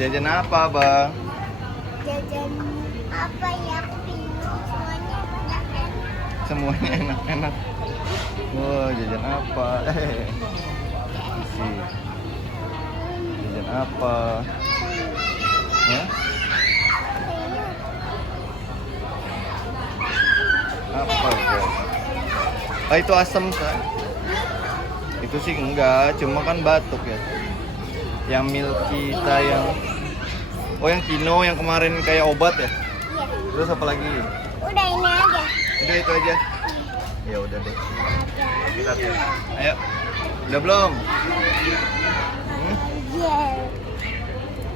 Jajan apa, Bang? Jajan apa ya? Semuanya enak. Semuanya enak-enak. Wah, jajan apa? Sih. Jajan apa? Ya? Apa, Bang? Ah, itu asam, kan? Itu sih enggak, cuma kan batuk ya. Yang milky kita yang yang Kino yang kemarin kayak obat ya. Iya. Terus apa lagi? Udah ini aja. Udah itu aja. Ya udah deh. Kita tuh. Ayo. Udah belum? Hmm? Iya.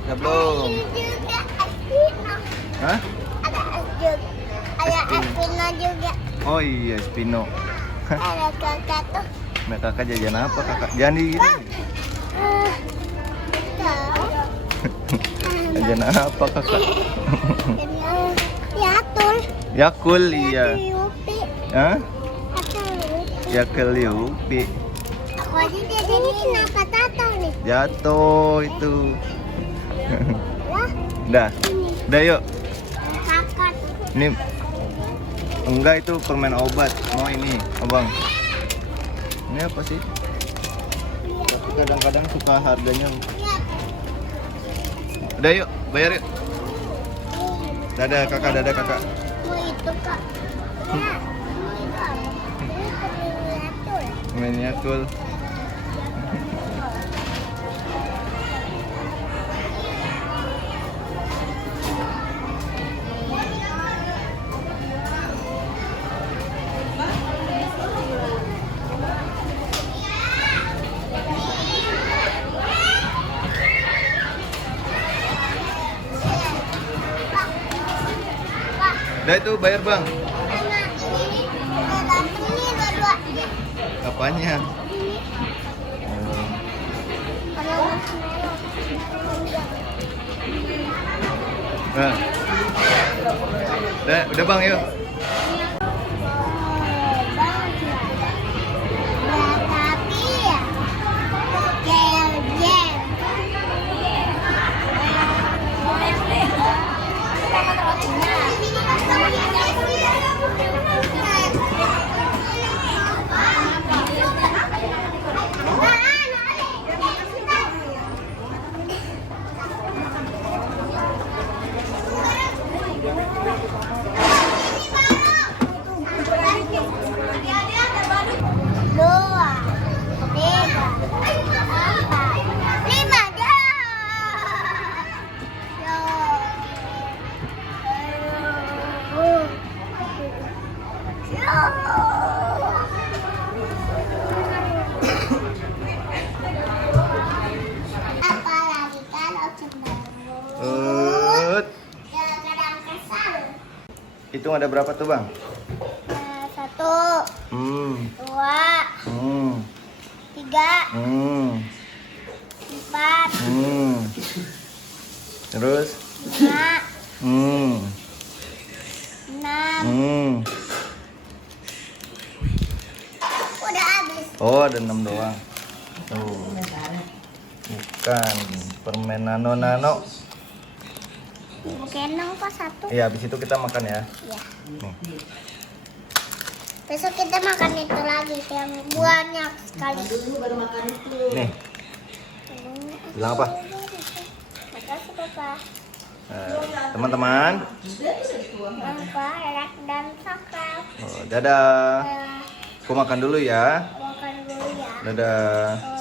Udah belum? Ini juga Espino. Hah? Ada es juga. Ada Espino juga. Oh iya, Spino. Ada kakak tuh. Nah, kakak jajan apa, kakak? Jangan di Tuh. jajan apa, kakak? Yakult. Yakul, iya. Yupi. Hah? Yakult. Yakul Yupi. Aku aja jadi kenapa tato nih? Jatuh itu. Lah, Dah. ini Udah yuk. kakak. Ini enggak, itu permen obat. Mau ini, Abang. Ini apa sih? Tapi kadang-kadang suka harganya. Lihat. Udah yuk, bayar yuk. Dadah kakak, dadah kakak. Mau itu kak. Ya, mau itu apa? Ini Yakult. Mainnya cool. Udah itu bayar, Bang. Nah, ini dua-dua. Apanya? Nah. Udah Bang, yuk. Dua, tiga, empat, lima, apalagi kalau cemberut, kadang kesal. Hitung ada berapa tuh, Bang? Satu, dua, tiga, empat, Terus? lima, Hmm. enam. Udah habis. Oh, ada 6 doang. Tuh. Bukan permen nano. Bukan dong kok satu. Iya, habis itu kita makan ya. Iya. Nih. Besok kita makan itu lagi yang banyak sekali. Nih. Bilang apa? Makasih Papa. Teman-teman. Papa, like dan subscribe. Dadah. Aku makan dulu ya. Makan dulu ya. Dadah.